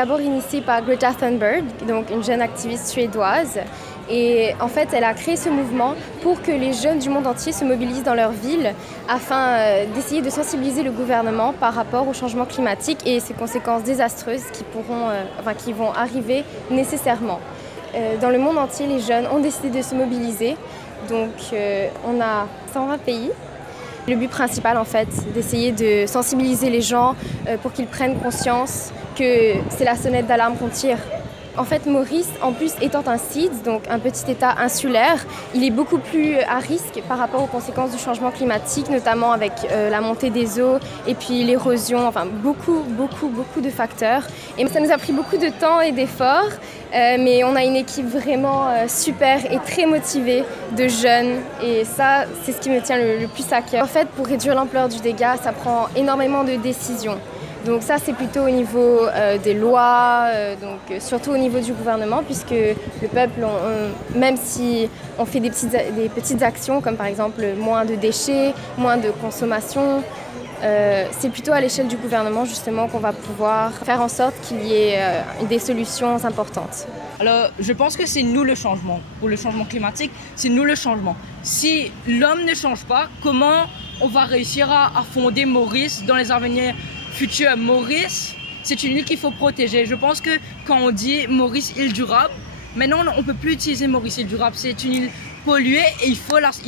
d'abord initié par Greta Thunberg, donc une jeune activiste suédoise. Et en fait, elle a créé ce mouvement pour que les jeunes du monde entier se mobilisent dans leur ville afin d'essayer de sensibiliser le gouvernement par rapport au changement climatique et ses conséquences désastreuses qui vont arriver nécessairement. Dans le monde entier, les jeunes ont décidé de se mobiliser. Donc, on a 120 pays. Le but principal, en fait, c'est d'essayer de sensibiliser les gens pour qu'ils prennent conscience que c'est la sonnette d'alarme qu'on tire. En fait, Maurice, en plus étant un SIDS, donc un petit état insulaire, il est beaucoup plus à risque par rapport aux conséquences du changement climatique, notamment avec la montée des eaux et puis l'érosion, enfin beaucoup de facteurs. Et ça nous a pris beaucoup de temps et d'efforts, mais on a une équipe vraiment super et très motivée de jeunes et ça, c'est ce qui me tient le plus à cœur. En fait, pour réduire l'ampleur du dégât, ça prend énormément de décisions. Donc ça, c'est plutôt au niveau des lois, donc surtout au niveau du gouvernement, puisque le peuple, même si on fait des petites actions, comme par exemple moins de déchets, moins de consommation, c'est plutôt à l'échelle du gouvernement justement qu'on va pouvoir faire en sorte qu'il y ait des solutions importantes. Alors, je pense que c'est nous le changement. Pour le changement climatique, c'est nous le changement. Si l'homme ne change pas, comment on va réussir à fonder Maurice dans les avenirs futur? Maurice, c'est une île qu'il faut protéger. Je pense que quand on dit Maurice île durable, maintenant on ne peut plus utiliser Maurice île durable. C'est une île polluée et il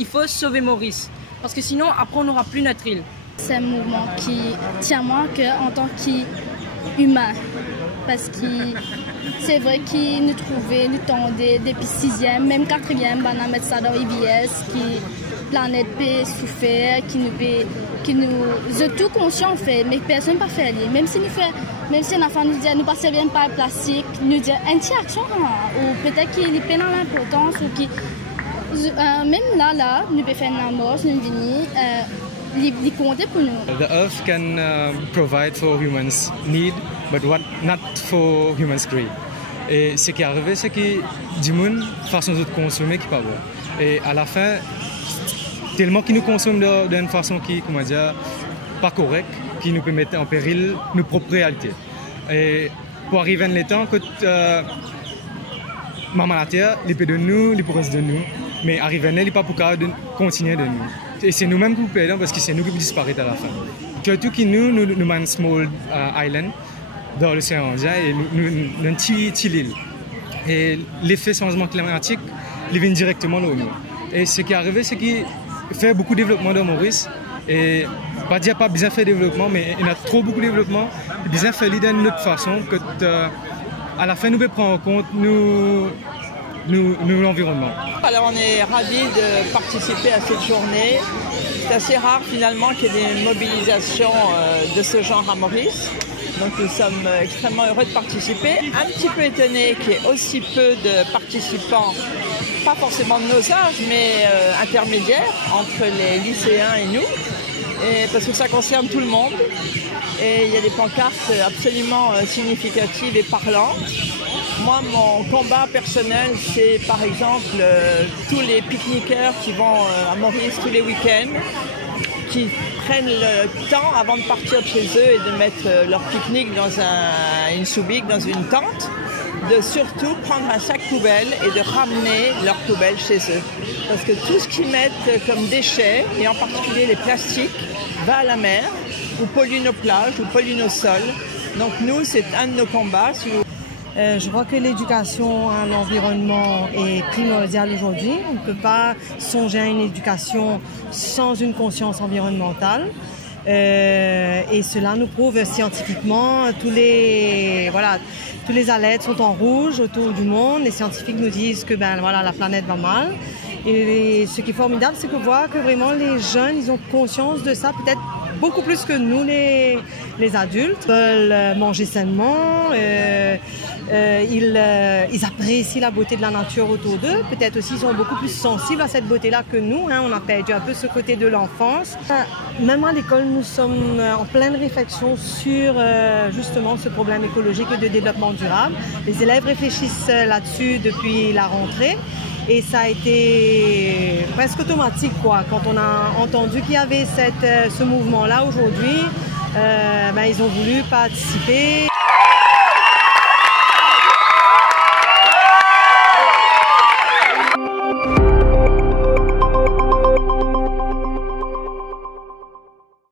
faut sauver Maurice. Parce que sinon, après, on n'aura plus notre île. C'est un mouvement qui tient à moi en tant qu'humain. Parce que c'est vrai qu'il nous trouvait, nous tendait depuis 6e, même 4e, on mettre ça dans IBS, qui planète peut souffrir, qui nous est tout conscient en fait, mais personne ne peut faire. Même si un enfant nous dit nous passer bien par le plastique, nous dit une petite action, ou peut-être qu'il est pas dans l'importance, ou qui même là, nous pouvons faire une amorce, nous venir, il compte pour nous. The earth can provide for humans' need, but not for humans' greed. Et ce qui est arrivé, c'est que du monde façon de consommer qui pas bon. Et à la fin, tellement qu'ils nous consomment d'une façon qui, comment dire, pas correcte, qui nous peut mettre en péril nos propres réalités. Et pour arriver à l'état que maman la terre, il peut de nous, il peut rester de nous, mais arriver à il pas pour continuer de nous. Et c'est nous-mêmes qui perdons parce que c'est nous qui disparaissons à la fin. Surtout que nous avons un small island dans l'océan Indien et nous une petite île. Et l'effet changement climatique, il vient directement de nous. Et ce qui est arrivé, c'est qu'il fait beaucoup de développement dans Maurice. Et pas dire pas bien fait développement, mais il y a trop beaucoup de développement. Bien fait l'idée d'une autre façon que à la fin nous pouvons prendre en compte l'environnement. Alors on est ravis de participer à cette journée. C'est assez rare finalement qu'il y ait des mobilisations de ce genre à Maurice. Donc nous sommes extrêmement heureux de participer. Un petit peu étonnés qu'il y ait aussi peu de participants, pas forcément de nos âges, mais intermédiaires entre les lycéens et nous. Et parce que ça concerne tout le monde. Et il y a des pancartes absolument significatives et parlantes. Moi, mon combat personnel, c'est par exemple tous les pique-niqueurs qui vont à Maurice tous les week-ends, qui prennent le temps avant de partir de chez eux et de mettre leur pique-nique dans une soubique, dans une tente, de surtout prendre un sac poubelle et de ramener leurs poubelles chez eux. Parce que tout ce qu'ils mettent comme déchets, et en particulier les plastiques, va à la mer, ou pollue nos plages, ou pollue nos sols. Donc nous, c'est un de nos combats. Je crois que l'éducation à l'environnement est primordiale aujourd'hui. On ne peut pas songer à une éducation sans une conscience environnementale. Et cela nous prouve scientifiquement, tous les alertes sont en rouge autour du monde. Les scientifiques nous disent que la planète va mal. Et ce qui est formidable, c'est qu'on voit que vraiment les jeunes, ils ont conscience de ça, peut-être beaucoup plus que nous, les adultes. Ils veulent manger sainement, ils apprécient la beauté de la nature autour d'eux. Peut-être aussi ils sont beaucoup plus sensibles à cette beauté-là que nous. On a perdu un peu ce côté de l'enfance. Même à l'école, nous sommes en pleine réflexion sur justement ce problème écologique et de développement durable. Les élèves réfléchissent là-dessus depuis la rentrée. Et ça a été presque automatique, quoi. Quand on a entendu qu'il y avait ce mouvement-là aujourd'hui, ils ont voulu participer.